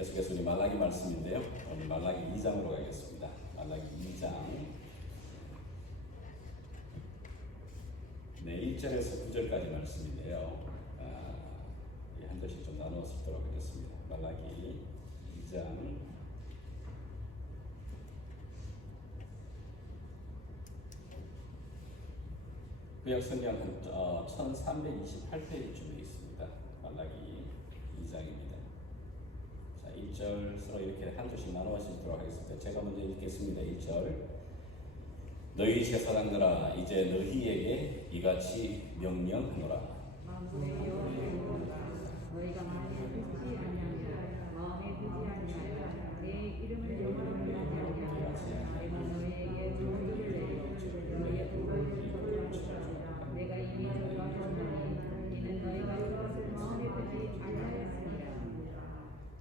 계속해서 우리 말라기 말씀인데요. 오늘 말라기 2장으로 가겠습니다. 말라기 2장 1절에서 9절까지 말씀인데요. 한 절씩 좀 나누어서 읽도록 하겠습니다. 말라기 2장 구약 성경 1328페이지쯤에 있습니다. 말라기 2장입니다. 자, 1절 서로 이렇게 한 절씩 나누어서 읽도록 하겠습니다. 제가 먼저 읽겠습니다. 1절 너희 제사장들아 이제 너희에게 이같이 명령하노라. 너희가 마음에 두지 아니하며 마음에 두지 아니하여 내 이름을 영원히 하지 아니하며 내가 너희에게 종들을 내려 너희의 부모를 거두었으나 내가 이미 저주하였나니 이는 너희가 그것을 마음에 두지 아니하였습니다.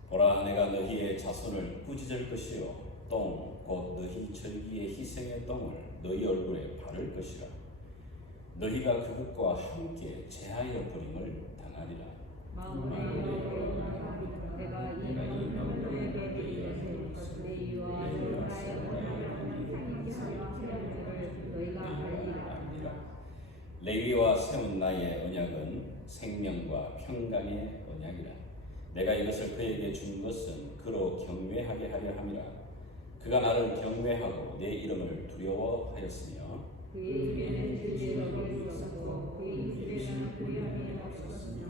보라 내가 너희의 자손을 꾸짖을 것이요 똥 곧 너희 절기의 희생의 똥을 너희 얼굴에 바를 것이라. 너희가 그것과 함께 제하여 버림을 당하리라. 내가 이 너희에게 이르는 내 이와 나의 언약을 상행하여 너희가 알리라. 레위와 세운 나의 언약은 생명과 평강의 언약이라. 내가 이것을 그에게 준 것은 그로 경외하게 하려 함이라. 그가 나를 경외하고 내 이름을 두려워하였으며 그에게는 죄를 없었고 그의 입에는 불량이 없었으며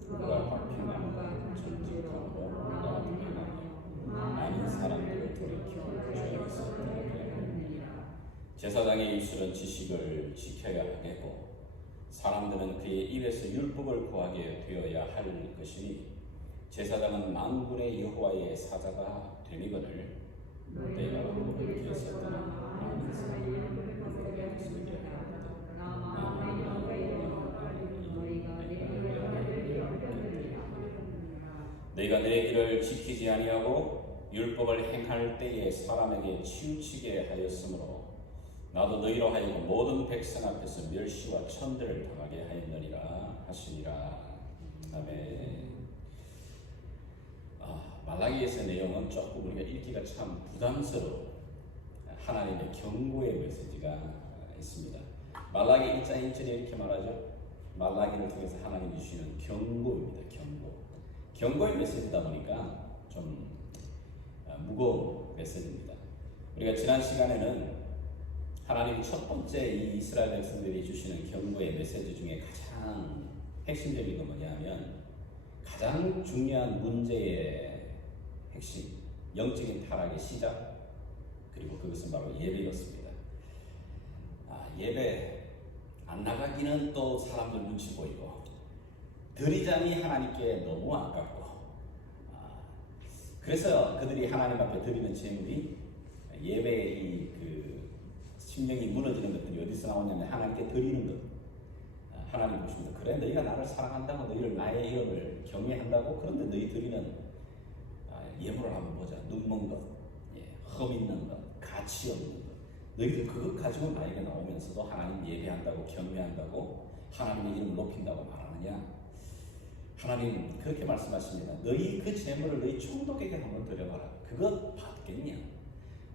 그가 화평함과 전쟁하고 나와 평안하며 많은 사람들을 돌이켜 죄에서 떠나게 하느니라. 제사장의 입술은 지식을 지켜야 하겠고 사람들은 그의 입에서 율법을 구하게 되어야 할 것이니 제사장은 만군의 여호와의 사자가 됨이거늘 내가 그를 위해서 떠나 많은 사람을 돌이키게 하리라. 너희가 내 길을 지키지 아니하고 율법을 행할 때에 사람에게 치우치게 하였으므로 나도 너희로 하여금 모든 백성 앞에서 멸시와 천대를 당하게 하였느니라 하시니라. 아멘. 말라기에서의 내용은 조금 우리가 읽기가 참 부담스러운 하나님의 경고의 메시지가 있습니다. 말라기 1장 1절에 이렇게 말하죠. 말라기를 통해서 하나님이 주시는 경고입니다. 경고의 메시지다 보니까 좀 무거운 메시지입니다. 우리가 지난 시간에는 하나님이 첫 번째 이 이스라엘 백성들이 주시는 경고의 메시지 중에 가장 핵심적인 건 뭐냐면 가장 중요한 문제의 핵심, 영적인 타락의 시작, 그리고 그것은 바로 예배였습니다. 예배 안 나가기는 또 사람들 눈치 보이고 드리자니 하나님께 너무 아깝고 그래서 그들이 하나님 앞에 드리는 제물이 예배의 그 심령이 무너지는 것들이 어디서 나오냐면 하나님께 드리는 것. 하나님 보십니다. 그래 너희가 나를 사랑한다고 너희를 나의 이름을 경외한다고 그런데 너희 드리는 예물을 한번 보자. 눈먼 것, 흠 있는 것, 가치 없는 것. 너희들 그것 가지고 나에게 나오면서도 하나님 예배한다고 경외한다고 하나님의 이름을 높인다고 말하느냐. 하나님 그렇게 말씀하십니다. 너희 그 재물을 너희 총독에게 한번 드려봐라. 그것 받겠냐.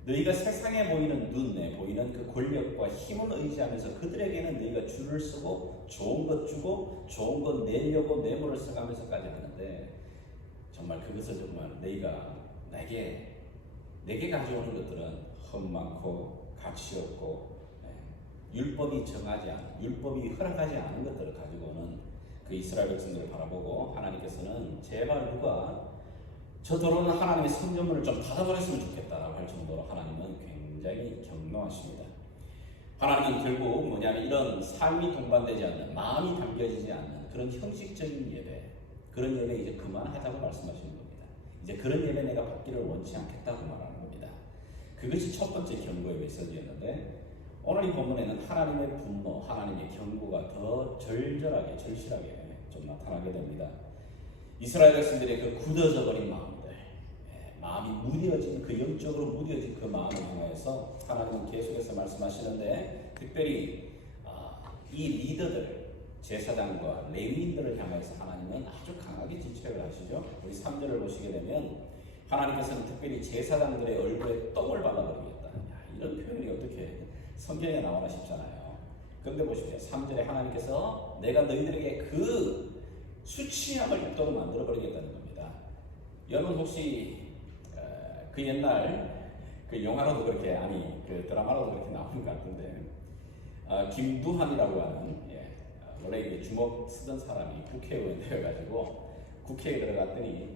너희가 세상에 보이는 눈에 보이는 그 권력과 힘을 의지하면서 그들에게는 너희가 줄을 서고 좋은 것 주고 좋은 것 내려고 뇌물을 써가면서까지 하는데 정말 그것을 정말 너희가 내게 가져오는 것들은 흠 많고 가치 없고 율법이 정하지 않은 율법이 허락하지 않은 것들을 가지고 오는 그 이스라엘 백성들을 바라보고 하나님께서는 제발 누가 저 들어오는 하나님의 성전문을 좀 닫아버렸으면 좋겠다라고 할 정도로 하나님은 굉장히 경노하십니다. 하나님은 결국 뭐냐면 이런 삶이 동반되지 않는, 마음이 담겨지지 않는 그런 형식적인 예배, 그런 예배 이제 그만하자고 말씀하시는 겁니다. 이제 그런 예배 내가 받기를 원치 않겠다고 말하는 겁니다. 그것이 첫 번째 경고의 메시지였는데 오늘 이 본문에는 하나님의 분노, 하나님의 경고가 더 절절하게, 절실하게 좀 나타나게 됩니다. 이스라엘 백성들의 그 굳어져 버린 마음들, 마음이 무뎌진 그 영적으로 무뎌진 그 마음을 향해서 하나님은 계속해서 말씀하시는데 특별히 이 리더들, 제사장과 레위인들을 향해서 하나님은 아주 강하게 지체를 하시죠. 우리 3절을 보시게 되면 하나님께서는 특별히 제사장들의 얼굴에 똥을 발라버리겠다. 야, 이런 표현이 어떻게 성경에 나오나 싶잖아요. 그런데 보십시오. 3절에 하나님께서 내가 너희들에게 그 수치함을 입도록 만들어버리겠다는 겁니다. 여러분 혹시 그 옛날 그 영화로도 그렇게 아니 그 드라마로도 그렇게 나오는 것 같은데 김두한이라고 하는 원래 이게 주먹 쓰던 사람이 국회의원 되어가지고 국회에 들어갔더니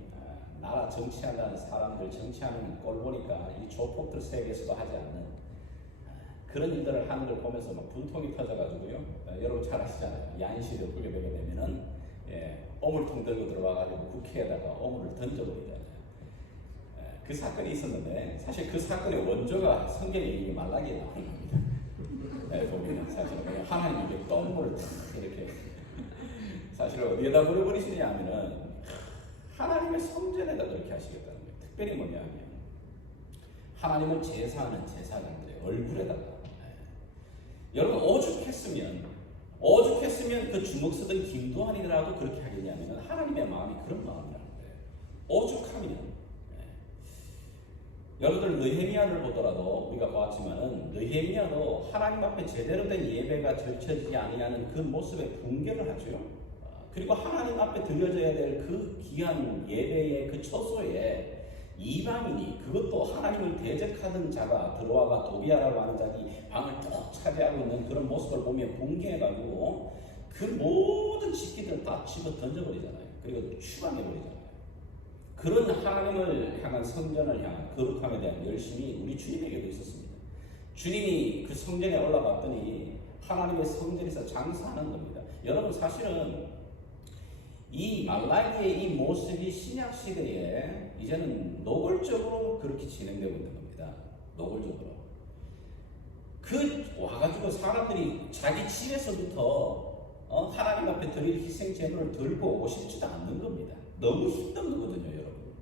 나라 정치한다는 사람들 정치하는 꼴 보니까 이 조폭들 세계에서도 하지 않는 그런 일들을 하는 걸 보면서 막 분통이 터져가지고요. 여러분 잘 아시잖아요. 야인시대 후게 되게 되면은 오물통 들고 들어와가지고 국회에다가 오물을 던져버리잖아요. 그 사건이 있었는데 사실 그 사건의 원조가 성경에 이 말라기에 나오는 겁니다. 보면 사실 하나님이 이렇게 똥물을 이렇게 사실 어디에다 버려버리시냐 하면은 하나님의 성전에다 그렇게 하시겠다는 거예요. 특별히 뭐냐면 하나님을 제사하는 제사장들의 얼굴에다가 여러분 오죽했으면 그 주먹 쓰던 김두한이라도 그렇게 하겠냐면 하나님의 마음이 그런 마음이라는 거예요. 오죽하면 여러분들 느헤미야를 보더라도 우리가 보았지만은 느헤미야도 하나님 앞에 제대로 된 예배가 절쳐지지 아니하는 그 모습에 분개를 하죠. 그리고 하나님 앞에 드려져야 될 그 귀한 예배의 그 처소에 이방인이 그것도 하나님을 대적하던 자가 들어와가 도비아라고 하는 자기 방을 쭉 차지하고 있는 그런 모습을 보며 분개해가지고 그 모든 집기들을 다 집어 던져버리잖아요. 그리고 추방해버리잖아요. 그런 하나님을 향한 성전을 향한 거룩함에 대한 열심이 우리 주님에게도 있었습니다. 주님이 그 성전에 올라갔더니 하나님의 성전에서 장사하는 겁니다. 여러분 사실은 이 말라기의 이 모습이 신약 시대에 이제는 노골적으로 그렇게 진행되고 있는 겁니다. 노골적으로. 그 와가지고 사람들이 자기 집에서부터 하나님 앞에 드릴 희생 제물을 들고 오고 싶지도 않는 겁니다. 너무 힘든 거거든요, 여러분.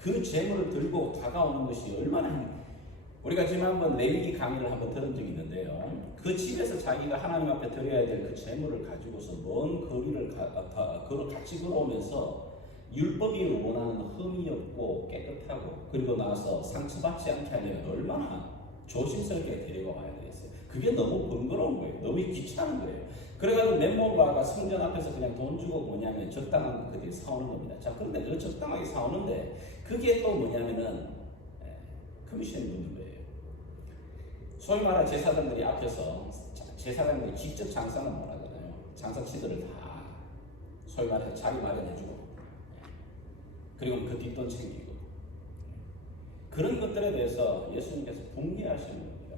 그 제물을 들고 다가오는 것이 얼마나 우리가 지난번 레위기 강의를 한번 들은 적이 있는데요. 그 집에서 자기가 하나님 앞에 드려야 될 그 제물을 가지고서 먼 거리를 같이 걸어오면서 율법이 원하는 흠이 없고 깨끗하고 그리고 나서 상처받지 않게 하려면 얼마나 조심스럽게 데리고 와야 되겠어요. 그게 너무 번거로운 거예요. 너무 귀찮은 거예요. 그래가지고 멤버가 성전 앞에서 그냥 돈 주고 뭐냐면 적당한 거 그들이 사오는 겁니다. 자, 그런데 그 적당하게 사오는데 그게 또 뭐냐면은 커미션이 붙는 거예요. 소위 말해 제사장들이 앞에서 제사장들이 직접 장사는 못 하잖아요. 장사치들을 다 소위 말해 자리 마련해주고 그리고 그 뒷돈 챙기고 그런 것들에 대해서 예수님께서 분개하시는 겁니다.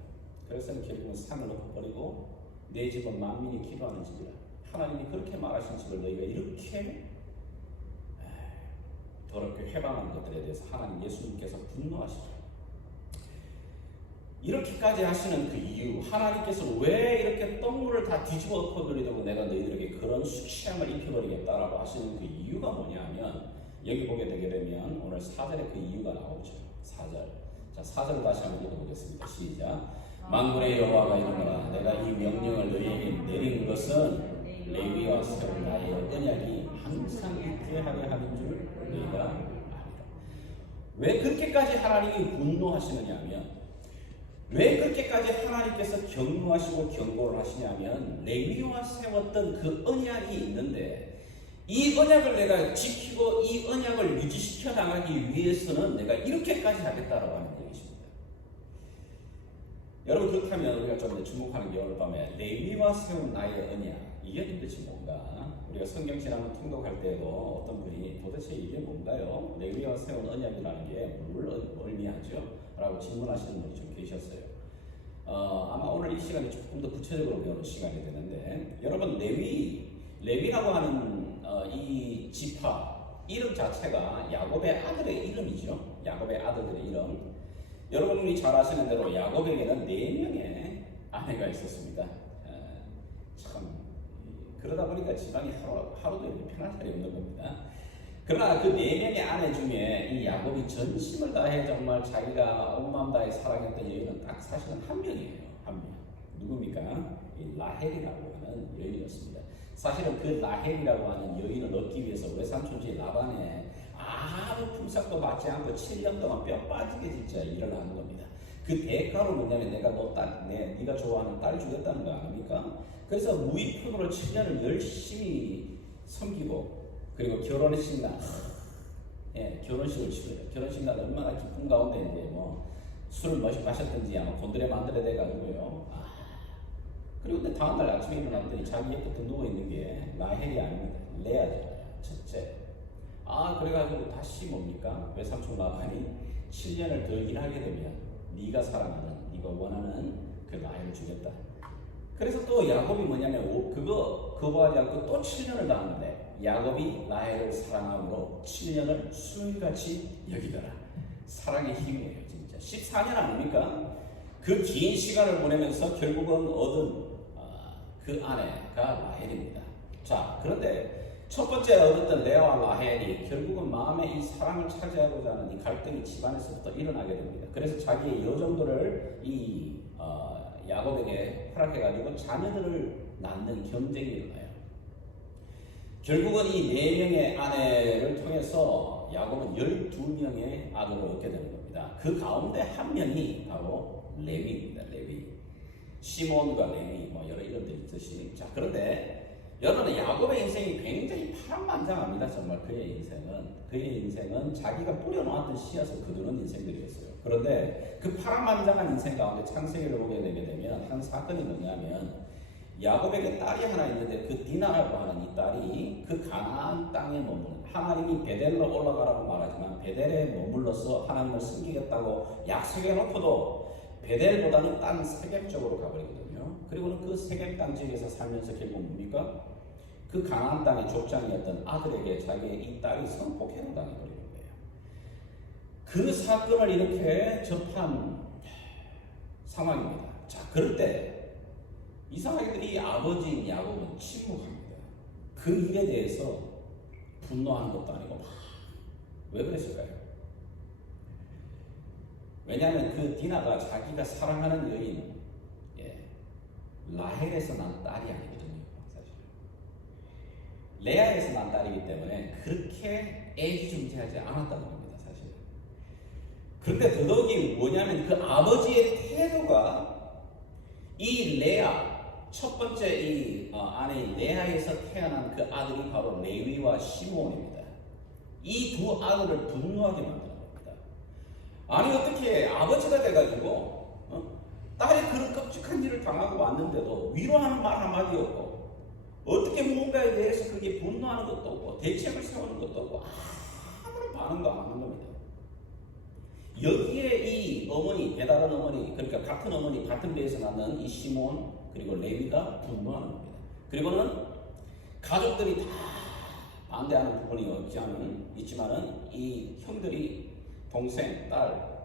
그래서 결국은 상을 엎어버리고 내 집은 만민이 기도하는 집이라. 하나님이 그렇게 말하신 집을 너희가 이렇게 더럽게 회방하는 것들에 대해서 하나님 예수님께서 분노하시죠. 이렇게까지 하시는 그 이유, 하나님께서 왜 이렇게 똥물을 다 뒤집어 엎어버리려고 내가 너희들에게 그런 수치함을 입혀버리겠다라고 하시는 그 이유가 뭐냐면 여기 보게 되게 되면 오늘 4절에 그 이유가 나오죠. 4절. 자, 4절 다시 한번 읽어보겠습니다. 시작. 만군의 여호와가 이르노라 내가 이 명령을 너희에게 내린 것은 레위와 세운 나의 언약이 항상 있게 하려 하는 줄 너희가 아니라. 왜 그렇게까지 하나님이 분노하시느냐 하면 왜 그렇게까지 하나님께서 경노하시고 경고를 하시냐면 레위와 세웠던 그 언약이 있는데 이 언약을 내가 지키고 이 언약을 유지시켜 나가기 위해서는 내가 이렇게까지 하겠다라고 하는 얘기입니다. 여러분 그렇다면 우리가 좀 주목하는 게 오늘 밤에 레위와 세운 나의 언약 이게 도대체 뭔가? 우리가 성경 지난번 통독할 때도 어떤 분이 도대체 이게 뭔가요? 레위와 세운 언약이라는 게 뭘 의미하죠? 라고 질문하시는 분이 좀 계셨어요. 아마 오늘 이 시간이 조금 더 구체적으로 배우는 시간이 되는데 여러분 레위라고 하는 이 지파 이름 자체가 야곱의 아들의 이름이죠. 야곱의 아들들의 이름. 여러분이 잘 아시는 대로 야곱에게는 4명의 아내가 있었습니다. 참 그러다 보니까 집안이 하루도 이렇게 편할 날이 없는 겁니다. 그러나 그 4명의 아내 중에 이 야곱이 전심을 다해 정말 자기가 온 마음 다해 사랑했던 여인은 딱 사실은 한 명이에요. 한 명. 누굽니까? 이 라헬이라고 하는 여인이었습니다. 사실은 그 라헬이라고 하는 여인을 얻기 위해서 외삼촌지 라반의 아무 품삯도 받지 않고 7년 동안 뼈 빠지게 진짜 일을 하는 겁니다. 그 대가로 뭐냐면 내가 네가 좋아하는 딸 주겠다는 거 아닙니까? 그래서 무위푼으로 7년을 열심히 섬기고 그리고 결혼식 날 결혼식을 치러요. 결혼식 날 얼마나 기쁜 가운데 이제 뭐 술을 마셨든지 아마 곤드레 만들어 돼가지고요. 그리고 근데 다음날 아침에 일어났더니 자기 옆에 누워 있는 게 라헬이 아닙니다. 레아죠. 첫째. 그래가지고 다시 뭡니까? 외삼촌 라반이 7년을 더 일하게 되면 네가 사랑하는, 네가 원하는 그 라헬을 주겠다. 그래서 또 야곱이 뭐냐면 그거 하지 않고 또 7년을 더 하는데 야곱이 라헬을 사랑함으로 7년을 수일같이 여기더라. 사랑의 힘이에요, 진짜. 14년 아닙니까? 그 긴 시간을 보내면서 결국은 얻은 그 아내가 라헬입니다. 자, 그런데 첫 번째 얻었던 레아와 라헬이 결국은 마음의 이 사랑을 차지하고자 하는 이 갈등이 집안에서부터 일어나게 됩니다. 그래서 자기의 여정도를 야곱에게 허락해가지고 자녀들을 낳는 경쟁이 일어나요. 결국은 이 4명의 아내를 통해서 야곱은 12명의 아들을 얻게 되는 겁니다. 그 가운데 한 명이 바로 레위입니다. 레위. 시몬과 레위, 여러 이름들이 있듯이. 자, 그런데 여러분, 야곱의 인생이 굉장히 파란만장합니다. 정말 그의 인생은 자기가 뿌려놓았던 씨앗을 거두는 인생들이었어요. 그런데 그 파란만장한 인생 가운데 창세기를 보게 되게 되면 한 사건이 뭐냐면 야곱에게 딸이 하나 있는데 그 디나라고 하는 이 딸이 그 가나안 땅에 머무는, 하나님이 베델로 올라가라고 말하지만 베델에 머물러서 하나님을 섬기겠다고 약속해 놓고도 베델보다는 딴 세겜 쪽으로 가버리거든요. 그리고는 그 세겜 땅 지역에서 살면서 결국 뭡니까? 그 가나안 땅의 족장이었던 아들에게 자기의 이 딸이 성폭행을 당해버리는 거예요. 그 사건을 이렇게 접한 상황입니다. 자, 그럴 때 이상하게도 이 아버지인 야곱은 침묵합니다. 그 일에 대해서 분노하는 것도 아니고 왜 그랬을까요? 왜냐하면 그 디나가 자기가 사랑하는 여인 라헬에서 난 딸이 아니거든요. 사실 레아에서 난 딸이기 때문에 그렇게 애지중지하지 않았다는 겁니다. 사실. 그런데 더더욱이 뭐냐면 그 아버지의 태도가 이 레아 첫 번째 이 아내인 레아에서 태어난 그 아들이 바로 레위와 시므온입니다. 이 두 아들을 분노하게 만드는 겁니다. 아니 어떻게 아버지가 돼가지고 딸이 그런 끔찍한 일을 당하고 왔는데도 위로하는 말 한마디 없고 어떻게 무언가에 대해서 그게 분노하는 것도 없고 대책을 세우는 것도 없고 아무런 반응도 안 하는 겁니다. 여기에 이 어머니, 배다른 어머니, 그러니까 같은 어머니, 같은 배에서 낳는 이 시몬 그리고 레위가 분노하는 겁니다. 그리고는 가족들이 다 반대하는 부분이 있지만은 이 형들이 동생, 딸,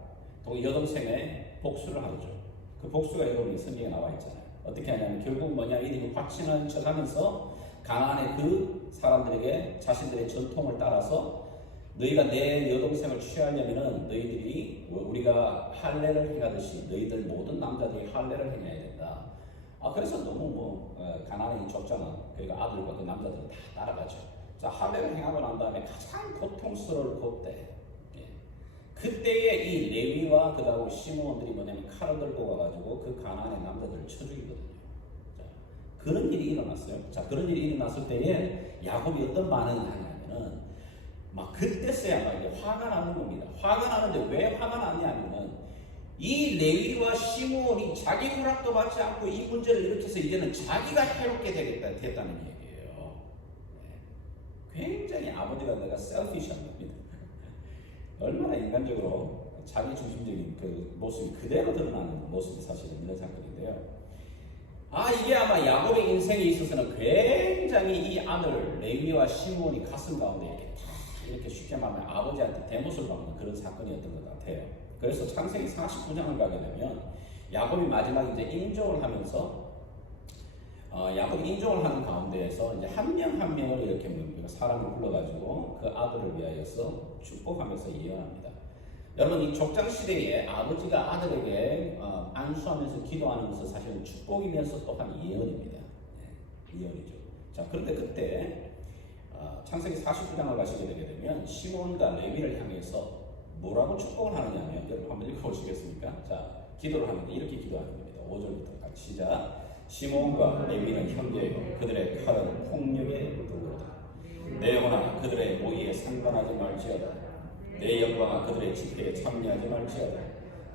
여동생의 복수를 하죠. 그 복수가 여러분이 성경에 나와 있잖아요. 어떻게 하냐면 결국 뭐냐, 이들이 화친한 척하면서 가나안의 그 사람들에게 자신들의 전통을 따라서 너희가 내 여동생을 취하려면은 너희들이 우리가 할례를 행하듯이 너희들 모든 남자들이 할례를 행해야 된다. 그래서 너무 가나안의 족장은 그러니까 아들과 그 남자들은 다 따라가죠. 자, 할례를 행하고 난 다음에 가장 고통스러울 그때 그때에 이 레위와 그 다음 시므온들이 뭐냐면 칼을 들고 가가지고 그 가나안의 남자들을 쳐 죽이거든요. 자, 그런 일이 일어났어요. 자, 그런 일이 일어났을 때에 야곱이 어떤 반응을 하냐면은 막 그때서야 막 이제 화가 나는 겁니다. 화가 나는데 왜 화가 나냐면은 이 레위와 시므온이 자기 허락도 받지 않고 이 문제를 일으켜서 이제는 자기가 해롭게 됐다는 얘기예요. 굉장히 아버지가 내가 셀피시한 겁니다. 얼마나 인간적으로 자기 중심적인 그 모습이 그대로 드러나는 모습이 사실은 이런 사건인데요. 이게 아마 야곱의 인생에 있어서는 굉장히 이 아들 레위와 시므온이 가슴 가운데 이렇게 쉽게 말하면 아버지한테 대못을 박는 그런 사건이었던 것 같아요. 그래서 창세기 49장을 가게 되면 야곱이 마지막 이제 임종을 하면서 야곱이 임종을 하는 가운데에서 이제 한 명 한 명을 이렇게 사람을 불러가지고 그 아들을 위하여서 축복하면서 예언합니다. 여러분, 이 족장 시대에 아버지가 아들에게 안수하면서 기도하는 것은 사실은 축복이면서 또한 예언입니다. 예언이죠. 자, 그런데 그때 창세기 49장을 가시게 되게 되면 시몬과 레위를 향해서 뭐라고 축복을 하느냐면, 여러분 한번 읽어보시겠습니까? 자, 기도를 하는데 이렇게 기도하는 겁니다. 5절부터 같이 시작. 시몬과 레위는 형제요, 그들의 칼은 폭력의 도구로다. 내 영혼아 그들의 모의에 상관하지 말지어다. 내 영광아 그들의 집회에 참여하지 말지어다.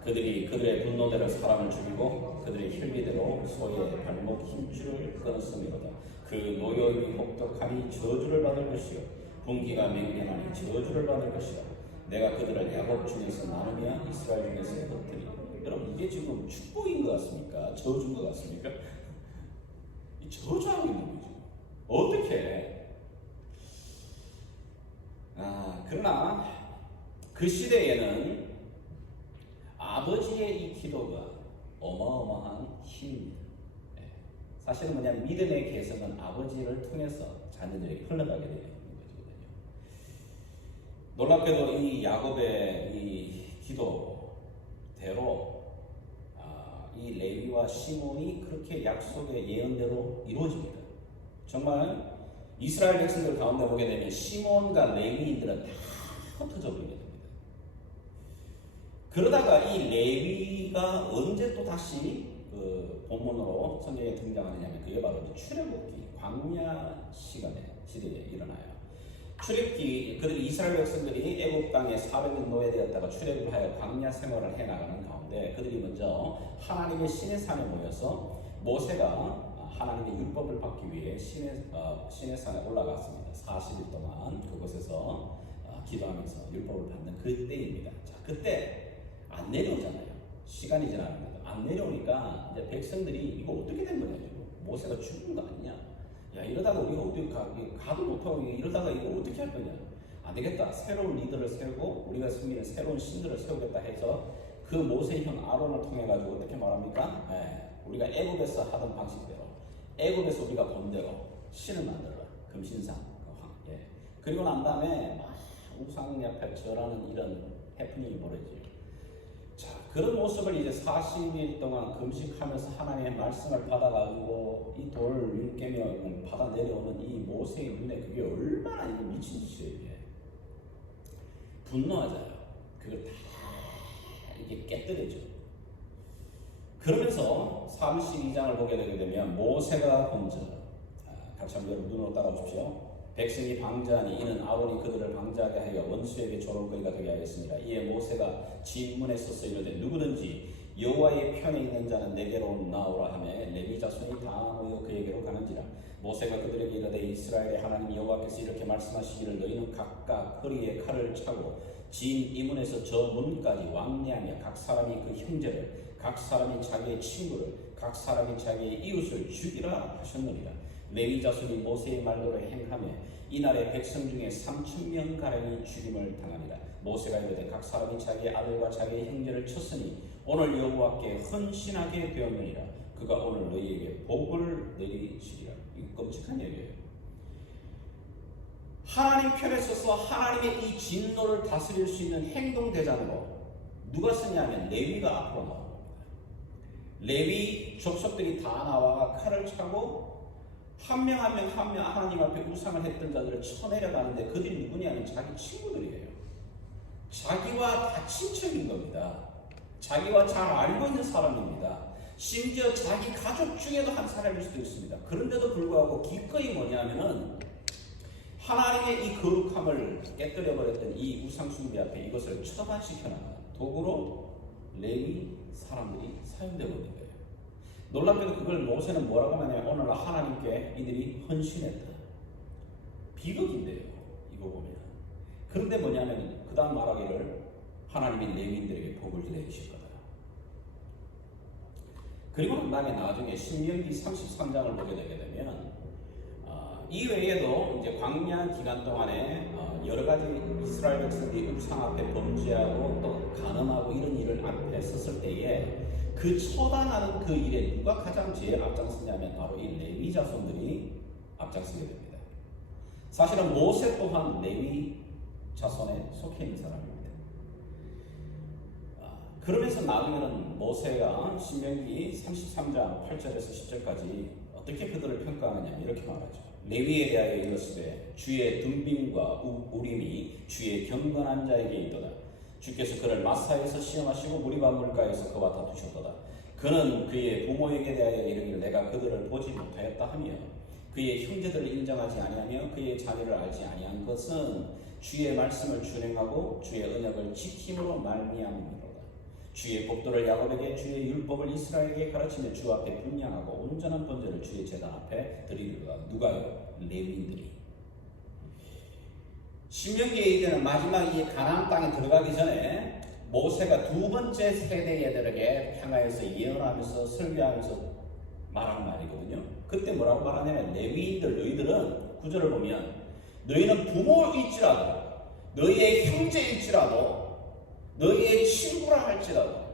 그들이 그들의 분노대로 사람을 죽이고 그들의 혈기대로 소의 발목 힘줄을 끊었음이로다. 그 노여움이 혹독하니 저주를 받을 것이요 분기가 맹렬하니 저주를 받을 것이다. 내가 그들을 야곱 중에서 나누며 이스라엘 중에서 흩으리라. 여러분 이게 지금 축복인 것 같습니까? 저주인 것 같습니까? 이 저주하고 있는 거죠. 어떻게? 그러나 그 시대에는 아버지의 이 기도가 어마어마한 힘입니다. 사실은 뭐냐면 믿음의 개성은 아버지를 통해서 자녀들에게 흘러가게 되는 것이거든요. 놀랍게도 이 야곱의 이 기도대로 이 레위와 시몬이 그렇게 약속의 예언대로 이루어집니다. 정말 이스라엘 백성들 가운데 보게 되면 시몬과 레위인들은 다 흩어져 버리게 됩니다. 그러다가 이 레위가 언제 또 다시 그 본문으로 성경에 등장하느냐면 그게 바로 출애굽기 광야 시대에 일어나요. 출애굽기 그들이 이스라엘 백성들이 애굽 땅에 400년 노예되었다가 출애굽하여 광야 생활을 해 나가는 가운데 그들이 먼저 하나님의 시내 산에 모여서 모세가 하나님의 율법을 받기 위해 시내 산에 올라갔습니다. 40일 동안 그곳에서 기도하면서 율법을 받는 그때입니다. 자, 그때 안 내려오잖아요. 시간이 지나는데도 안 내려오니까 이제 백성들이 이거 어떻게 된 거냐 지금 모세가 죽은 거 아니냐? 야 이러다가 우리가 어디 가도 못하고 이러다가 이거 어떻게 할 거냐? 안 되겠다. 새로운 리더를 세우고 우리가 섬기는 새로운 신들을 세우겠다 해서 그 모세형 아론을 통해 가지고 어떻게 말합니까? 우리가 애굽에서 하던 방식대로 애굽에서 우리가 본 대로 신을 만들어라. 금신상. 그리고 난 다음에 우상 옆에 절하는 이런 해프닝이 벌어지죠. 자, 그런 모습을 이제 40일 동안 금식하면서 하나님의 말씀을 받아가지고 이 돌 율개명을 받아 내려오는 이 모세의 눈에 그게 얼마나 이게 미친 짓이에요. 이게 분노하잖아요. 그걸 다 이게 깨뜨려져. 그러면서 32장을 보게 되게 되면 모세가 본즉 같이 한번 여러분 눈으로 따라오십시오. 백성이 방자하니 이는 아론이 그들을 방자하게 하여 원수에게 조롱거리가 되게 하였습니다. 이에 모세가 진문에 서서 이르되 누구든지 여호와의 편에 있는 자는 내게로 나오라 하며 레위 자손이 다 모여 그에게로 가는지라. 모세가 그들에게 이르되 이스라엘의 하나님 여호와께서 이렇게 말씀하시기를 너희는 각각 허리에 칼을 차고 진 이문에서 저 문까지 왕래하며 각 사람이 그 형제를 각 사람이 자기의 친구를 각 사람이 자기의 이웃을 죽이라 하셨느니라. 레위 자손이 모세의 말대로 행하며 이날에 백성 중에 3,000명 가량이 죽임을 당하니라. 모세가 이르되 각 사람이 자기의 아들과 자기의 형제를 쳤으니 오늘 여호와께 헌신하게 되었느니라. 그가 오늘 너희에게 복을 내리시리라. 이거 끔찍한 얘기예요. 하나님 편에 서서 하나님의 이 진노를 다스릴 수 있는 행동 대장으로 누가 쓰냐면 레위가 앞으로 나옵니다. 레위 족속들이 다 나와 칼을 차고 한 명 한 명 하나님 앞에 우상을 했던 자들을 쳐내려가는데 그들이 누구냐면 자기 친구들이에요. 자기와 다 친척인 겁니다. 자기와 잘 알고 있는 사람입니다. 심지어 자기 가족 중에도 한 사람일 수도 있습니다. 그런데도 불구하고 기꺼이 뭐냐면은 하나님의 이 거룩함을 깨뜨려버렸던 이 우상 숭배 앞에 이것을 처단시켜나가는 도구로 레위 사람들이 사용되고 있는 거예요. 놀랍게도 그걸 모세는 뭐라고 하냐면 오늘 하나님께 이들이 헌신했다. 비극인데요. 이거 보면. 그런데 뭐냐면 그 다음 말하기를 하나님이 레위인들에게 복을 내리실 거다. 그리고 그 다음에 나중에 신명기 33장을 보게 되게 되면 이 외에도 이제 광야 기간 동안에 여러 가지 이스라엘 백성들이 우상 앞에 범죄하고 또 간음하고 이런 일을 앞에 섰을 때에 그 처단하는 그 일에 누가 가장 제일 앞장서냐면 바로 이 레위 자손들이 앞장서게 됩니다. 사실은 모세 또한 레위 자손에 속해 있는 사람입니다. 그러면서 나중에는 모세가 신명기 33장 8절에서 10절까지 어떻게 그들을 평가하느냐 이렇게 말하죠. 레위에 대하여 이르시되 주의 둠빔과 우림이 주의 경건한 자에게 있도다. 주께서 그를 마사에서 시험하시고 무리바 물가에서 그와 다투셨도다. 그는 그의 부모에게 대하여 이르기를 내가 그들을 보지 못하였다 하며 그의 형제들을 인정하지 아니하며 그의 자녀를 알지 아니한 것은 주의 말씀을 준행하고 주의 언약을 지킴으로 말미암음이로다. 주의 법도를 야곱에게 주의 율법을 이스라엘에게 가르치며 주 앞에 분양하고 온전한 번제를 주의 제단 앞에 드리리로다. 누가요? 레위인들이. 신명기에 이제는 마지막 이 가나안 땅에 들어가기 전에 모세가 두 번째 세대들에게 향하여서 예언하면서 설교하면서 말한 말이거든요. 그때 뭐라고 말하냐면 레위인들 너희들은 구절을 보면 너희는 부모일지라도 너희의 형제일지라도 너희의 친구라 할지라도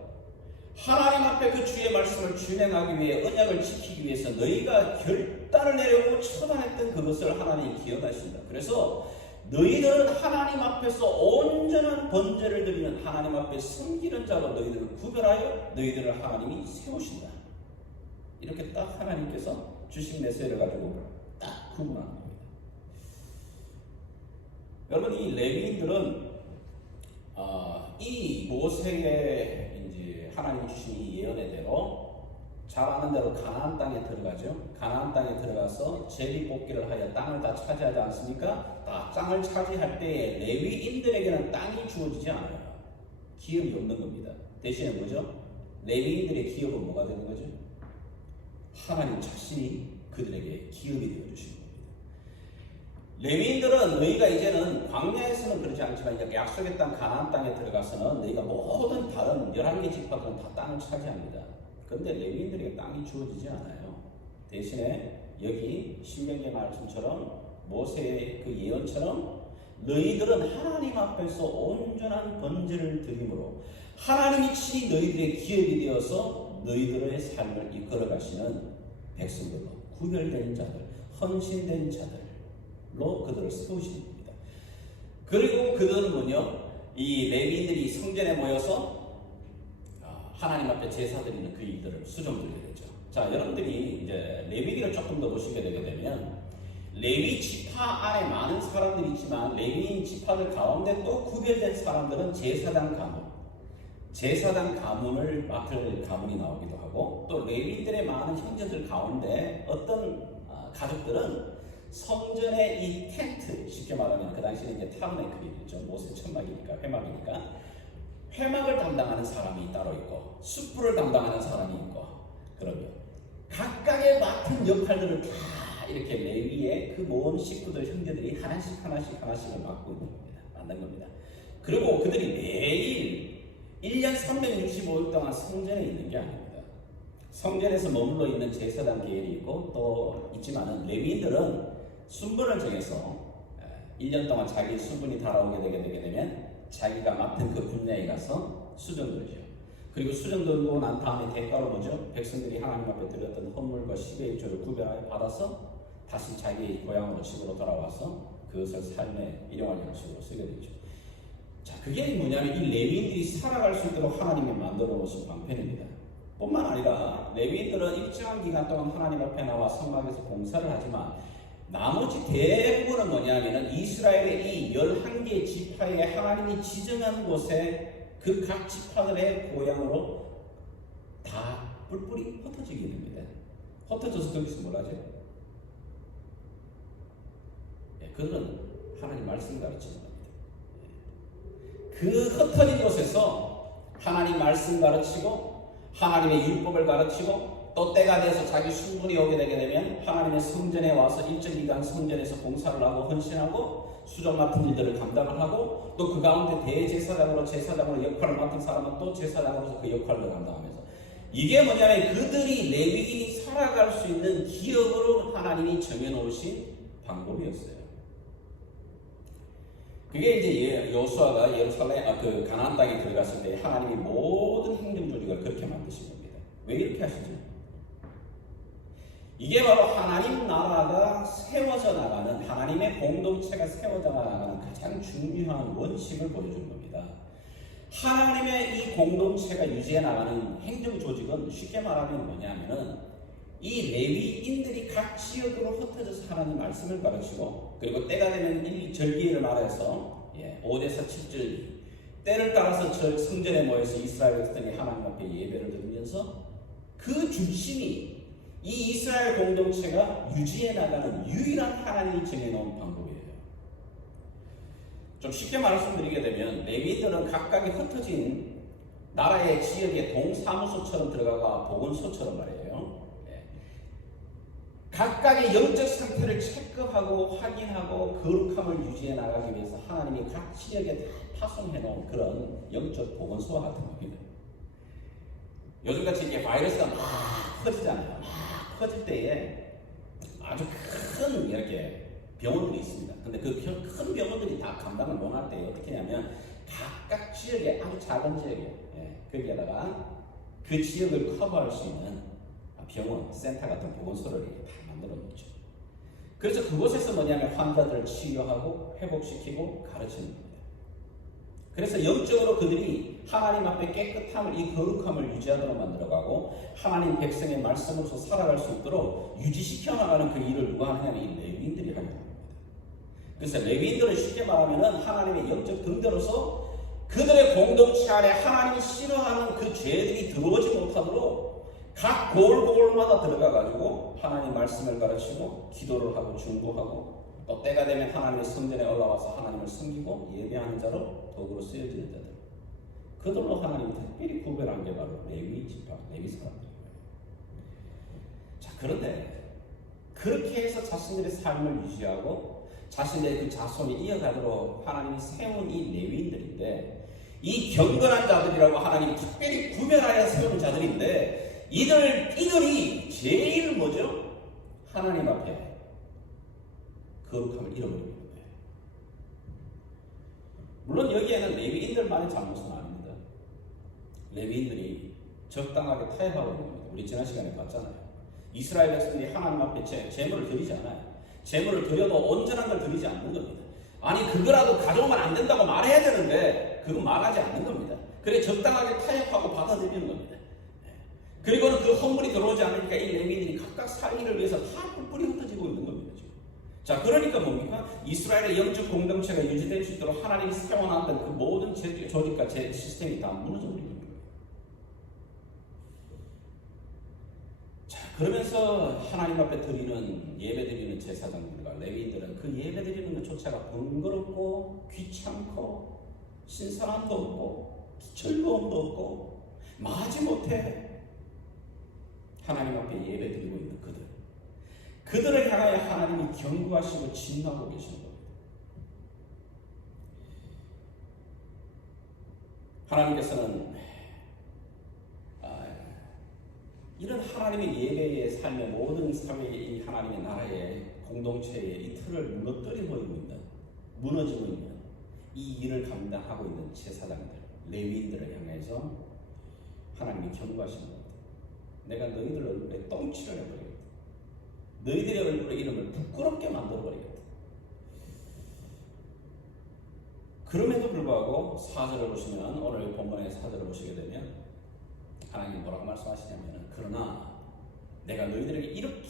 하나님 앞에 그 주의 말씀을 준행하기 위해 언약을 지키기 위해서 너희가 결단을 내려고 처단했던 그것을 하나님이 기억하신다. 그래서 너희들은 하나님 앞에서 온전한 번제를 드리는 하나님 앞에 섬기는 자로 너희들을 구별하여 너희들을 하나님이 세우신다. 이렇게 딱 하나님께서 주신 메시지를 가지고 딱 구분하는 겁니다. 여러분, 이 레위인들은 이 모세의 이제 하나님이 주신 이 예언대로 잘 아는 대로 가나안 땅에 들어가죠. 가나안 땅에 들어가서 제비뽑기를 하여 땅을 다 차지하지 않습니까? 딱 땅을 차지할 때에 레위인들에게는 땅이 주어지지 않아요. 기업이 없는 겁니다. 대신에 뭐죠? 레위인들의 기업은 뭐가 되는 거죠? 하나님 자신이 그들에게 기업이 되어주신 겁니다. 레위인들은 너희가 이제는 광야에서는 그렇지 않지만 이제 약속의 땅 가나안 땅에 들어가서는 너희가 모든 다른 11개 지파들은 다 땅을 차지합니다. 그런데 레위인들에게 땅이 주어지지 않아요. 대신에 여기 신명기 말씀처럼 모세의 그 예언처럼 너희들은 하나님 앞에서 온전한 번제를 드림으로 하나님이 친히 너희들의 기업이 되어서 너희들의 삶을 이끌어 가시는 백성들로 구별된 자들, 헌신된 자들로 그들을 세우시는 겁니다. 그리고 그들은 이 레위인들이 성전에 모여서 하나님 앞에 제사 드리는 그 일들을 수정드리게 되죠. 자, 여러분들이 이제 레위기를 조금 더 보시게 되게 되면 레위 지파 안에 많은 사람들이 있지만 레위인 지파들 가운데 또 구별된 사람들은 제사장 가문을 맡을 가문이 나오기도 하고 또 레위인들의 많은 형제들 가운데 어떤 가족들은 성전의 이 텐트, 쉽게 말하면 그 당시에 이제 타브네클이죠. 모세 천막이니까 회막이니까 회막을 담당하는 사람이 따로 있고 숯불을 담당하는 사람이 있고 그러면 각각의 맡은 역할들을 다 이렇게 레위의 그 모든 식구들 형제들이 하나씩을 맡고 있는 겁니다. 만든 겁니다. 그리고 그들이 매일 1년 365일 동안 성전에 있는 게 아닙니다. 성전에서 머물러 있는 제사장 계열이 있고 또 있지만은 레위인들은 순번을 정해서 1년 동안 자기 순번이 달아오게 되게 되면 자기가 맡은 그 분야에 가서 수정들죠. 그리고 수정들고 난 다음에 대가로 뭐죠? 백성들이 하나님 앞에 드렸던 헌물과 10의 1조를 구별하여 받아서 다시 자기 고향으로 집으로 돌아와서 그것을 삶의 일용할 양식으로 쓰게 되죠. 자, 그게 뭐냐면 이 레위인들이 살아갈 수 있도록 하나님이 만들어 놓으신 방편입니다. 뿐만 아니라 레위인들은 일정한 기간 동안 하나님 앞에 나와 성막에서 봉사를 하지만 나머지 대부분은 뭐냐면은 이스라엘의 이 11개 지파에 하나님이 지정한 곳에 그 각 지파들의 고향으로 다 뿔뿔이 흩어지게 됩니다. 흩어져서 거기서 뭘 하죠? 그들은 하나님 말씀 가르치는 겁니다. 그 흩어진 곳에서 하나님 말씀 가르치고 하나님의 율법을 가르치고 또 때가 돼서 자기 순분이 오게 되게 되면 하나님의 성전에 와서 일정 기간 성전에서 봉사를 하고 헌신하고 수종 맡은 일들을 감당을 하고 또 그 가운데 대제사장으로 역할을 맡은 사람은 또 제사장으로서 그 역할을 감당하면서 이게 뭐냐면 그들이 레위인이 살아갈 수 있는 기업으로 하나님이 정해놓으신 방법이었어요. 그게 이제 여호수아가 예루살렘 그 가나안 땅에 들어갔을 때 하나님이 모든 행정 조직을 그렇게 만드신 겁니다. 왜 이렇게 하시죠? 이게 바로 하나님 나라가 세워져 나가는 하나님의 공동체가 세워져 나가는 가장 중요한 원칙을 보여주는 겁니다. 하나님의 이 공동체가 유지해 나가는 행정 조직은 쉽게 말하면 뭐냐면은 이 레위인들이 각 지역으로 흩어져서 하나님 말씀을 가르치고, 그리고 때가 되면 이 절기를 말해서 5대사 7절기 때를 따라서 성전에 모여서 이스라엘 백성이 하나님 앞에 예배를 드리면서 그 중심이 이 이스라엘 공동체가 유지해 나가는 유일한 하나님이 정해놓은 방법이에요. 좀 쉽게 말씀드리게 되면 레위인들은 각각의 흩어진 나라의 지역의 동사무소처럼 들어가가 보건소처럼 말이에요. 각각의 영적 상태를 체크하고 확인하고 거룩함을 유지해 나가기 위해서 하나님이 각 지역에 다 파송해 놓은 그런 영적 보건소와 같은 겁니다. 요즘같이 이렇게 바이러스가 막 퍼지잖아요. 막 퍼질 때에 아주 큰 이렇게 병원들이 있습니다. 근데 그 큰 병원들이 다 감당을 못할 때 어떻게 하냐면 각각 지역에 아주 작은 지역에 거기에다가 그 지역을 커버할 수 있는 병원, 센터 같은 보건소를 다 만들어 놓죠. 그래서 그곳에서 뭐냐면 환자들을 치료하고 회복시키고 가르치는 겁니다. 그래서 영적으로 그들이 하나님 앞에 깨끗함을, 이 거룩함을 유지하도록 만들어가고 하나님 백성의 말씀으로서 살아갈 수 있도록 유지시켜 나가는 그 일을 누가 하냐면 이 레위인들이 하는 겁니다. 그래서 레위인들은 쉽게 말하면 하나님의 영적 등대로서 그들의 공동체 안에 하나님이 싫어하는 그 죄들이 들어오지 못하도록 각 골마다 들어가가지고 하나님 말씀을 가르치고 기도를 하고 중보하고 또 때가 되면 하나님의 성전에 올라와서 하나님을 섬기고 예배하는 자로 도구로 쓰여지는 자들, 그들로 하나님이 특별히 구별한 게 바로 레위 지파, 레위 사람들이에요. 자, 그런데 그렇게 해서 자신들의 삶을 유지하고 자신의 그 자손이 이어가도록 하나님이 세운 이 레위인들인데, 이 경건한 자들이라고 하나님이 특별히 구별하여 세운 자들인데, 이들이 제일 뭐죠? 하나님 앞에 거룩함을 잃어버립니다. 물론 여기에는 레위인들만의 잘못은 아닙니다. 레위인들이 적당하게 타협하고 있는 겁니다. 우리 지난 시간에 봤잖아요. 이스라엘 백성들이 하나님 앞에 제물을 드리지 않아요. 제물을 드려도 온전한 걸 드리지 않는 겁니다. 아니 그거라도 가져오면 안 된다고 말해야 되는데 그건 말하지 않는 겁니다. 그래 적당하게 타협하고 받아들이는 겁니다. 그리고는 그 헌물이 들어오지 않으니까 이 레위인들이 각각 살기를 위해서 다 뿔뿔이 흩어지고 있는 겁니다. 지금. 자, 그러니까 뭡니까? 이스라엘의 영적 공동체가 유지될 수 있도록 하나님이 세워놨던 그 모든 조직과 시스템이 다 무너져버리는 거예요. 자, 그러면서 하나님 앞에 드리는 예배 드리는 제사장들과 레위인들은 그 예배 드리는 것조차가 번거롭고 귀찮고 신선함도 없고 즐거움도 없고 마지 못해 하나님 앞에 예배 드리고 있는 그들을 향하여 하나님이 경고하시고 진노하고 계시는 겁니다. 하나님께서는 이런 하나님의 예배의 삶의 모든 삶의 이 하나님의 나라의 공동체의 이 틀을 무너뜨리고 있는, 무너지고 있는 이 일을 감당하고 있는 제사장들, 레위인들을 향해서 하나님이 경고하시는 겁니다. 내가 너희들 얼굴에 똥칠을 해버리겠다. 너희들의 얼굴의 이름을 부끄럽게 만들어버리겠다. 그럼에도 불구하고 4절을 보시면, 오늘 본문의 4절을 보시게 되면 하나님이 뭐라고 말씀하시냐면, 그러나 내가 너희들에게 이렇게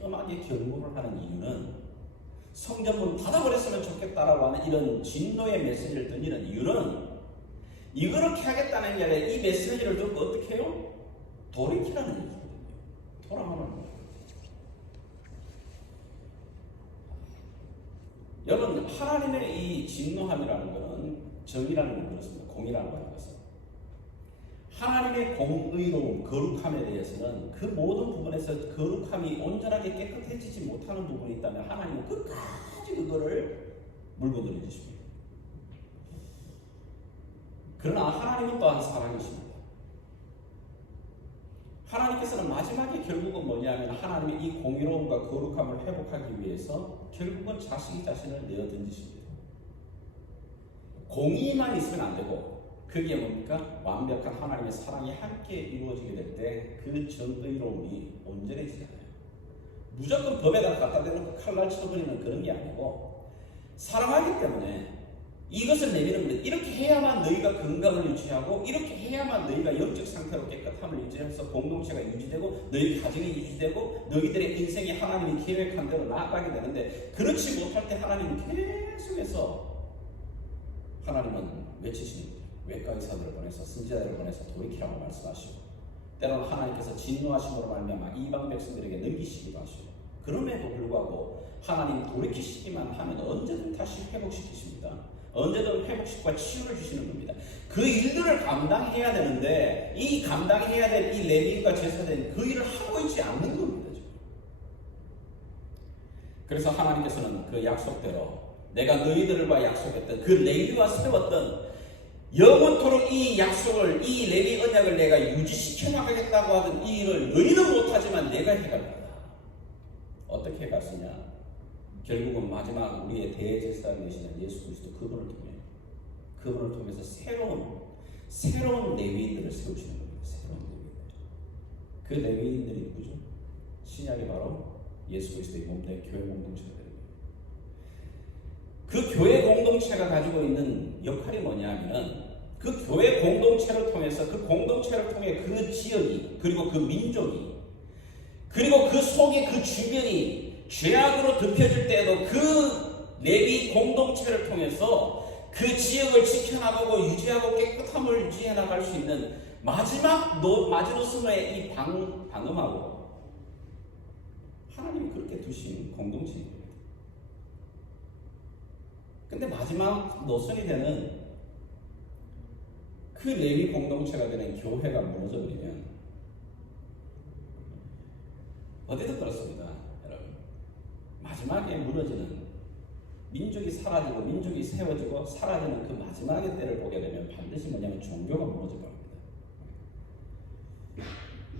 엄하게 경고를 하는 이유는 성전문 닫아버렸으면 좋겠다라고 하는 이런 진노의 메시지를 던지는 이유는 이렇게 하겠다는 게 아니라 이 메시지를 듣고 어떻게 해요? 돌이키라는 얘기거든요. 돌아오는 거예요. 여러분, 하나님의 이 진노함이라는 것은 정의라는 걸 그렇습니다. 공의라는 거는 것은 하나님의 공의로움, 거룩함에 대해서는 그 모든 부분에서 거룩함이 온전하게 깨끗해지지 못하는 부분이 있다면 하나님은 끝까지 그거를 물고 늘어지십니다. 그러나 하나님은 또한 사랑이십니다. 하나님께서는 마지막에 결국은 뭐냐면 하나님의 이 공의로움과 거룩함을 회복하기 위해서 결국은 자신이 자신을 내어 던지십니다. 공의만 있으면 안 되고 그게 뭡니까? 완벽한 하나님의 사랑이 함께 이루어지게 될 때 그 정의로움이 온전해지잖아요. 무조건 법에다 갖다 대놓고 칼날 쳐버리는 그런 게 아니고 사랑하기 때문에 이것을 내미는 겁니다. 이렇게 해야만 너희가 건강을 유지하고 이렇게 해야만 너희가 영적 상태로 깨끗함을 유지해서 공동체가 유지되고 너희 가정이 유지되고 너희들의 인생이 하나님이 계획한 대로 나아가게 되는데 그렇지 못할 때 하나님은 계속해서 하나님은 외치시는 거예요. 외과 의사들을 보내서 선지자들을 보내서 돌이키라고 말씀하시고 때로는 하나님께서 진노하심으로 말미암아 이방 백성들에게 넘기시기도 하시고 그럼에도 불구하고 하나님 돌이키시기만 하면 언제든 다시 회복시키십니다. 언제든 회복식과 치유를 주시는 겁니다. 그 일들을 감당해야 되는데 이 감당해야 될 이 레위인과 제사장이 그 일을 하고 있지 않는 겁니다. 지금. 그래서 하나님께서는 그 약속대로 내가 너희들과 약속했던 그 레위와 세웠던 영원토록 이 약속을 이 레위 언약을 내가 유지시켜 나가겠다고 하던 이 일을 너희는 못하지만 내가 해갈 거다. 어떻게 해갈 수냐? 결국은 마지막 우리의 대제사장 되시는 예수 그리스도 그분을 통해서 새로운 레위인들을 세우시는 겁니다. 새로운 레위인들. 그 레위인들이 누구죠? 신약이 바로 예수 그리스도의 몸된 교회 공동체가 되는 거예요. 그 교회 공동체가 가지고 있는 역할이 뭐냐면 그 교회 공동체를 통해서 그 공동체를 통해 그 지역이 그리고 그 민족이 그리고 그 속에 그 주변이 죄악으로 덮여질 때에도 그 레위 공동체를 통해서 그 지역을 지켜나가고 유지하고 깨끗함을 유지해 나갈 수 있는 마지노선의 이 방음하고 하나님이 그렇게 두신 공동체입니다. 근데 마지막 노선이 되는 그 레위 공동체가 되는 교회가 무너져버리면 어디든 그렇습니다. 마지막에 무너지는 민족이 사라지고 민족이 세워지고 사라지는 그 마지막의 때를 보게 되면 반드시 뭐냐면 종교가 무너져 버립니다.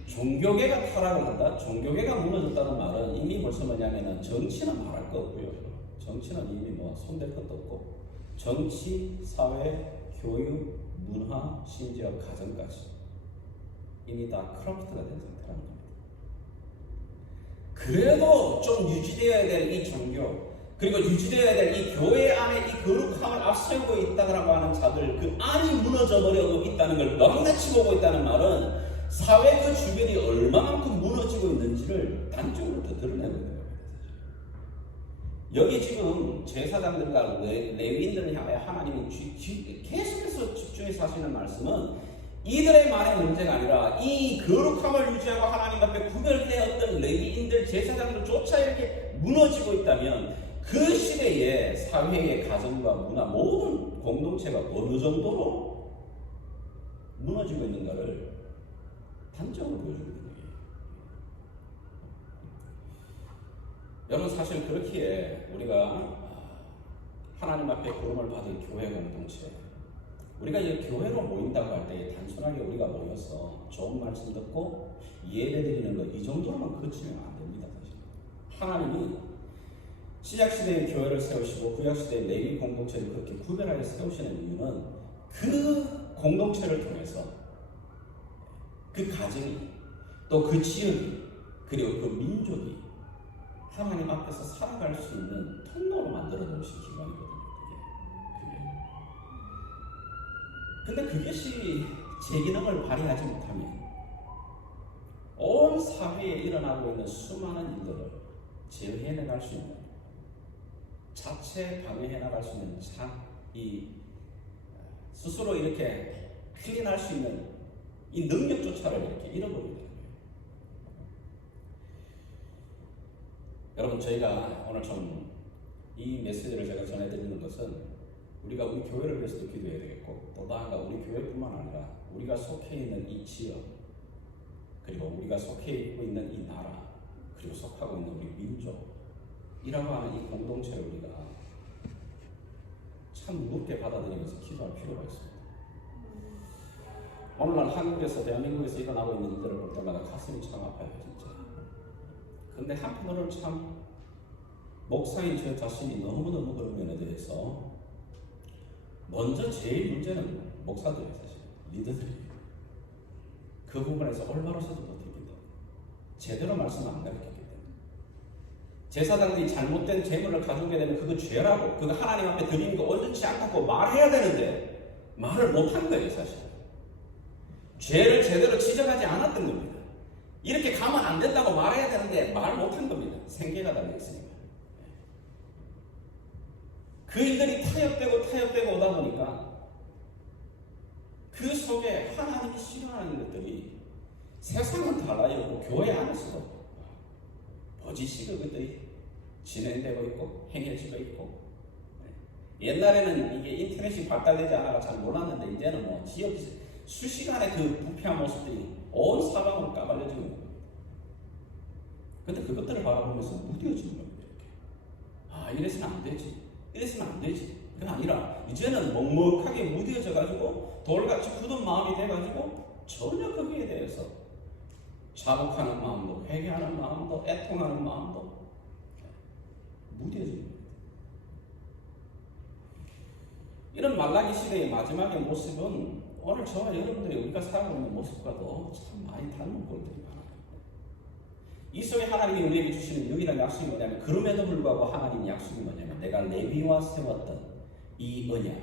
종교계가 타락을 한다? 종교계가 무너졌다는 말은 이미 벌써 뭐냐면은 정치는 말할 거 없고요. 정치는 이미 뭐 손댈 것도 없고 정치, 사회, 교육, 문화, 심지어 가정까지 이미 다 크럼프트가 된 상태라는 겁니다. 그래도 좀 유지되어야 될 이 종교 그리고 유지되어야 될 이 교회 안에 이 거룩함을 앞세우고 있다고 하는 자들 그 안이 무너져 버리고 있다는 걸 넉넉히 보고 있다는 말은 사회 그 주변이 얼마만큼 무너지고 있는지를 단적으로 더 드러내고 있는 겁니다. 여기 지금 제사장들과 레위인들을 향하여 하나님이 계속해서 집중해서 하시는 말씀은 이들의만의 문제가 아니라 이 거룩함을 유지하고 하나님 앞에 구별되었던 레위인들 제사장들조차 이렇게 무너지고 있다면 그 시대에 사회의 가정과 문화 모든 공동체가 어느 정도로 무너지고 있는가를 단적으로 보여주고 있는 거예요. 여러분 사실 그렇기에 우리가 하나님 앞에 부름을 받은 교회 공동체 우리가 이제 교회로 모인다고 할 때 단순하게 우리가 모여서 좋은 말씀 듣고 예배 드리는 것 이 정도로만 그치면 안 됩니다. 사실 하나님이 신약시대의 교회를 세우시고 구약시대의 레위 공동체를 그렇게 구별하여 세우시는 이유는 그 공동체를 통해서 그 가정이 또 그 지역이 그리고 그 민족이 하나님 앞에서 살아갈 수 있는 통로로 만들어 놓으신 기관이거든요. 근데 그것이 제 기능을 발휘하지 못하면 온 사회에 일어나고 있는 수많은 일들을 제어해 나갈 수 있는 자체 방해해 나갈 수 있는 이 스스로 이렇게 클린할 수 있는 이 능력조차를 이렇게 잃어버리게 되는 거예요. 여러분 저희가 오늘 좀 이 메시지를 제가 전해드리는 것은 우리가 우리 교회를 위해서도 기도해야 되겠고 또 나아가 우리 교회뿐만 아니라 우리가 속해 있는 이 지역 그리고 우리가 속해 있고 있는 이 나라 그리고 속하고 있는 우리 민족이라고 하는 이 공동체를 우리가 참 무겁게 받아들이면서 기도할 필요가 있습니다. 오늘날 한국에서 대한민국에서 일어나고 있는 일들을 볼 때마다 가슴이 참 아파요 진짜. 근데 한편으로는 참 목사인 저 자신이 너무너무 그런 면에 대해서 먼저 제일 문제는 목사들이에요. 사실 리더들이에요. 그 부분에서 올바로 서도 못했기 때문에 제대로 말씀을 안 가르쳤기 때문에 제사장들이 잘못된 재물을 가져오게 되면 그거 죄라고, 그거 하나님 앞에 드리는 거 온전치 않다고 말해야 되는데 말을 못한 거예요. 사실 죄를 제대로 지적하지 않았던 겁니다. 이렇게 가면 안 된다고 말해야 되는데 말 못한 겁니다. 생계가 달려있으니까. 그 일들이 타협되고 오다 보니까 그 속에 하나님이 싫어하는 것들이 세상은 달라요. 교회 안에서도 거짓이 그것들이 진행되고 있고 행해지고 있고, 옛날에는 이게 인터넷이 발달되지 않아서 잘 몰랐는데 이제는 뭐 지역 수시간에 그 부패한 모습들이 온 사방으로 까발려지는 겁니다. 근데 그것들을 바라보면서 무뎌지는 겁니다. 이렇게. 이래서는 안 되지. 이래서는 안 되지. 그게 아니라 이제는 먹먹하게 무뎌져 가지고 돌같이 굳은 마음이 돼 가지고 전혀 거기에 대해서 자복하는 마음도, 회개하는 마음도, 애통하는 마음도 무뎌집니다. 이런 말라기 시대의 마지막의 모습은 오늘 저와 여러분들이 우리가 살아가고 있는 모습과도 참 많이 닮은 꼴들이 많아요. 이 속에 하나님이 우리에게 주시는 유일한 약속이 뭐냐면, 그럼에도 불구하고 하나님의 약속이 뭐냐면, 내가 레위와 세웠던 이 언약,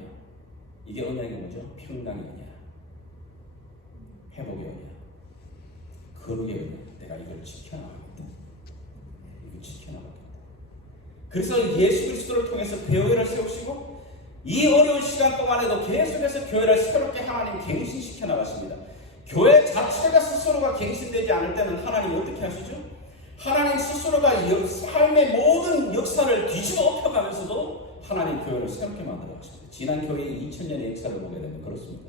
이게 언약이 뭐죠? 평강의 언약, 회복의 언약, 거룩의 언약. 내가 이걸 지켜나가겠다. 이걸 지켜나가겠다. 그래서 예수 그리스도를 통해서 교회를 세우시고 이 어려운 시간 동안에도 계속해서 교회를 새롭게 하나님 갱신시켜 나가십니다. 교회 자체가 스스로가 갱신되지 않을 때는 하나님 어떻게 하시죠? 하나님 스스로가 삶의 모든 역사를 뒤집어 엎어가면서도 하나님 교회를 새롭게 만들어 가십니다. 지난 교회의 2000년의 역사를 보게 되면 그렇습니다.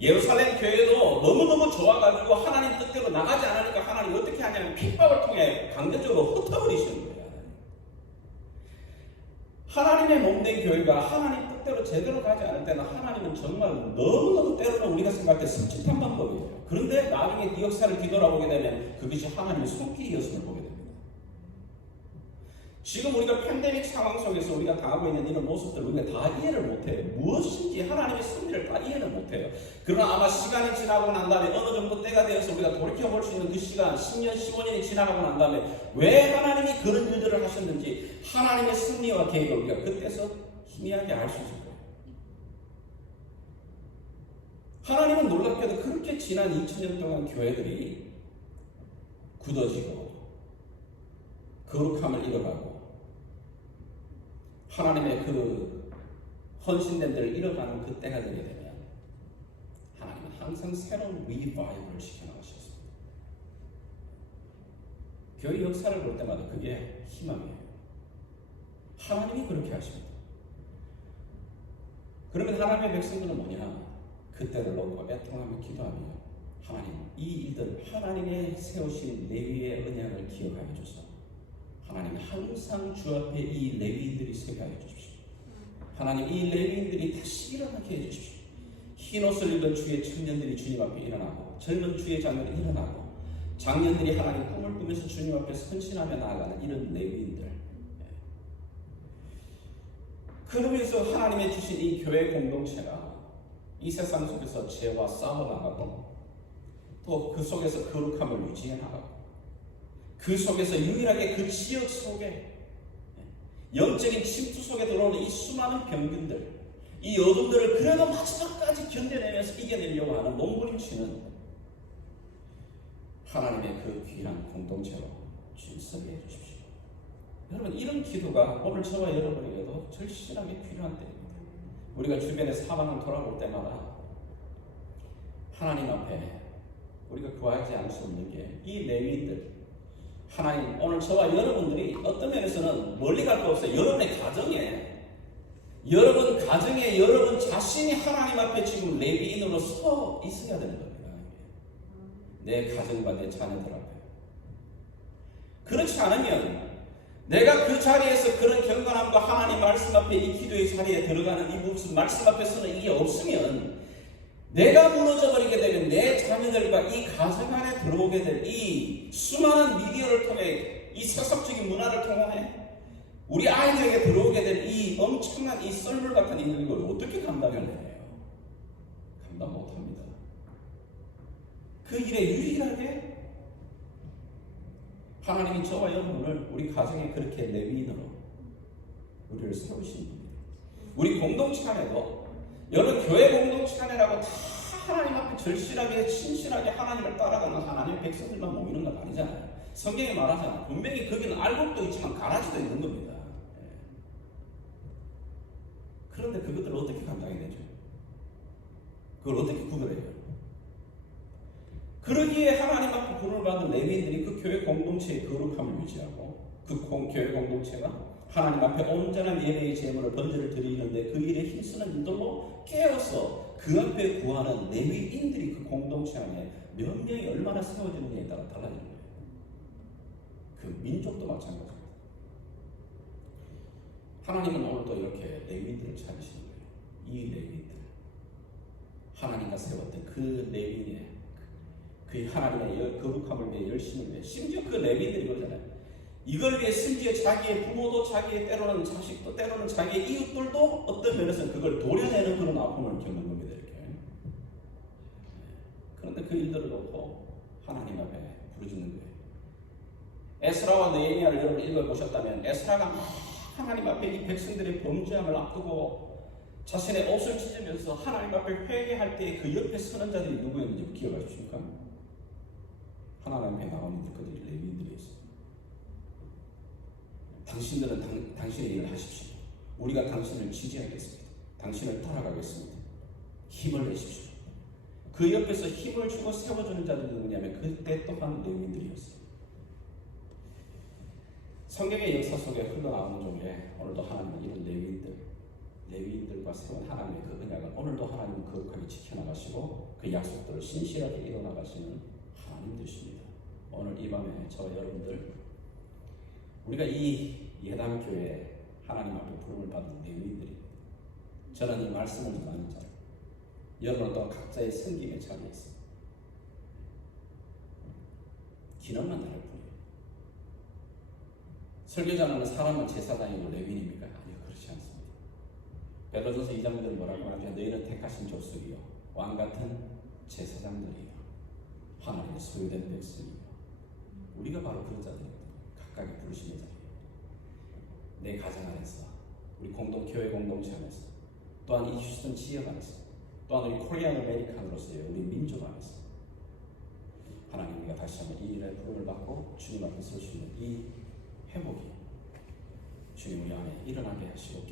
예루살렘 교회도 너무너무 좋아가지고 하나님 뜻대로 나가지 않으니까 하나님 어떻게 하냐면 핍박을 통해 강제적으로 흩어버리시는 거예요. 하나님의 몸된 교회가 하나님 뜻대로 제대로 가지 않을 때는 하나님은 정말 너무너무 때로는 우리가 생각할 때 섬찟한 방법이에요. 그런데 나중에 이 역사를 뒤돌아보게 되면 그것이 하나님의 손길이었음을 보게 됩니다. 지금 우리가 팬데믹 상황 속에서 우리가 당하고 있는 이런 모습들을 우리가 다 이해를 못해요. 무엇인지 하나님의 섭리를 다 이해를 못해요. 그러나 아마 시간이 지나고 난 다음에 어느 정도 때가 되어서 우리가 돌이켜볼 수 있는 그 시간, 10년, 15년이 지나가고 난 다음에 왜 하나님이 그런 일들을 하셨는지 하나님의 섭리와 계획을 우리가 그때서 희미하게 알 수 있을 거예요. 하나님은 놀랍게도 그렇게 지난 2000년 동안 교회들이 굳어지고 거룩함을 잃어가고 하나님의 그 헌신된 데를 잃어가는 그 때가 되게 되면 하나님은 항상 새로운 리바이벌을 시켜나가셨습니다. 교회 역사를 볼 때마다 그게 희망이에요. 하나님이 그렇게 하십니다. 그러면 하나님의 백성들은 뭐냐? 그때를 놓고 애통하며 기도하며 하나님, 이 일들 하나님의 세우신 레위의 언약을 기억하여 주소서. 하나님 항상 주 앞에 이 레위인들이 서게 하여 주십시오. 하나님 이 레위인들이 다시 일어나게 해 주십시오. 흰옷을 입은 주의 청년들이 주님 앞에 일어나고 젊은 주의 자녀들이 일어나고 장년들이 하나님 꿈을 꾸면서 주님 앞에 헌신하며 나아가는 이런 레위인들, 그러면서 하나님의 주신 이 교회 공동체가 이 세상 속에서 죄와 싸워나가고 또 그 속에서 거룩함을 유지해 나가고 그 속에서 유일하게 그 지역 속에 영적인 침투 속에 들어오는 이 수많은 병균들, 이 어둠들을 그래도 마지막까지 견뎌내면서 이겨내려고 하는 몸부림치는 하나님의 그 귀한 공동체로 주님 서게 해주십시오. 여러분, 이런 기도가 오늘 저와 여러분에게도 절실하게 필요한 때입니다. 우리가 주변의 사방을 돌아볼 때마다 하나님 앞에 우리가 구하지 않을 수 없는 게 이 레위인들, 하나님 오늘 저와 여러분들이 어떤 면에서는 멀리 갈 거 없어요. 여러분의 가정에, 여러분 자신이 하나님 앞에 지금 레위인으로 서 있어야 되는 겁니다. 내 가정과 내 자녀들 앞에. 그렇지 않으면 내가 그 자리에서 그런 경건함과 하나님 말씀 앞에 이 기도의 자리에 들어가는 이 무슨 말씀 앞에서는 이게 없으면 내가 무너져버리게 되면 내 자녀들과 이 가정 안에 들어오게 될 이 수많은 미디어를 통해 이 세속적인 문화를 통해 우리 아이들에게 들어오게 될 이 엄청난 이 썰물 같은 인격을 어떻게 감당을 해요? 감당 못합니다. 그 일에 유일하게 하나님이 저와 여러분을 우리 가정에 그렇게 레위인으로 우리를 세우신 분이에요. 우리 공동체 안에도 여러 교회 공동체 안에라고 다 하나님 앞에 절실하게 신실하게 하나님을 따라가는 하나님의 백성들만 모이는 건 아니잖아요. 성경에 말하잖아요. 분명히 거기는 알곡도 있지만 가라지도 있는 겁니다. 그런데 그것들을 어떻게 감당해내죠? 그걸 어떻게 구별해요? 그러기에 하나님 앞에 부름을 받은 레위인들이 그 교회 공동체의 거룩함을 유지하고 그 교회 공동체가 하나님 앞에 온전한 예배의 제물을 번제를 드리는데 그 일에 힘쓰는 일들로 깨어서 그 앞에 구하는 레위인들이 그 공동체 안에 몇 명이 얼마나 세워지느냐에 따라 달라지는 거예요. 그 민족도 마찬가지입니다. 하나님은 오늘도 이렇게 레위인들을 찾으시는 거예요. 이 레위인들, 하나님과 세웠던 그 레위인의 그 하나님의 거룩함을 위해 열심을 위해, 심지어 그 레위인들이 그러잖아요. 이걸 위해 심지어 자기의 부모도, 자기의 때로는 자식도, 때로는 자기의 이웃들도 어떤 면에서는 그걸 도려내는 그런 아픔을 겪는 겁니다. 이렇게. 그런데 그 일들을 놓고 하나님 앞에 부르짖는 거예요. 에스라와 느헤미야를 여러분 읽어보셨다면 에스라가 하나님 앞에 이 백성들의 범죄함을 앞두고 자신의 옷을 찢으면서 하나님 앞에 회개할 때 그 옆에 서는 자들이 누구였는지 기억하십니까? 하나님 앞에 나오는 그들이 레위인들이었어요. 당신들은 당신의 일을 하십시오. 우리가 당신을 지지하겠습니다. 당신을 따라가겠습니다. 힘을 내십시오. 그 옆에서 힘을 주고 세워주는 자들이 누구냐면 그때 또한 레위인들이었어요. 성경의 역사 속에 흘러나오는 중에 오늘도 하나님은 이런 레위인들과 세운 하나님의 그 언약을 오늘도 하나님은 거룩하게 지켜나가시고 그 약속들을 신실하게 이뤄나가시는 하나님 되십니다. 오늘 이 밤에 저와 여러분들, 우리가 이 예담교회 하나님 앞에 부름을 받은 레위인들입니다. 저는 이 말씀을 전하는 자, 여러분은 또 각자의 섬김의 자리에 있습니다. 기능만 다를 뿐이에요. 설교자는 사람은 제사장이고 레위인입니까? 아니요, 그렇지 않습니다. 베드로전서 2장들 뭐라고 하죠? 너희는 택하신 족속이요 왕같은 제사장들이요 하나님의 소유된 백성이요. 우리가 바로 그런 자들입니다. 각각의 부르심의 자리예요. 내 가정 안에서, 우리 교회 공동체 안에서, 또한 이 휴스턴 지역 안에서, 또한 우리 코리안 아메리칸으로서의 우리 민족 안에서 하나님, 우리가 다시 한번 이 일에 부름을 받고 주님 앞에 설 수 있는 이 회복이 주님 우리 안에 일어나게 하시고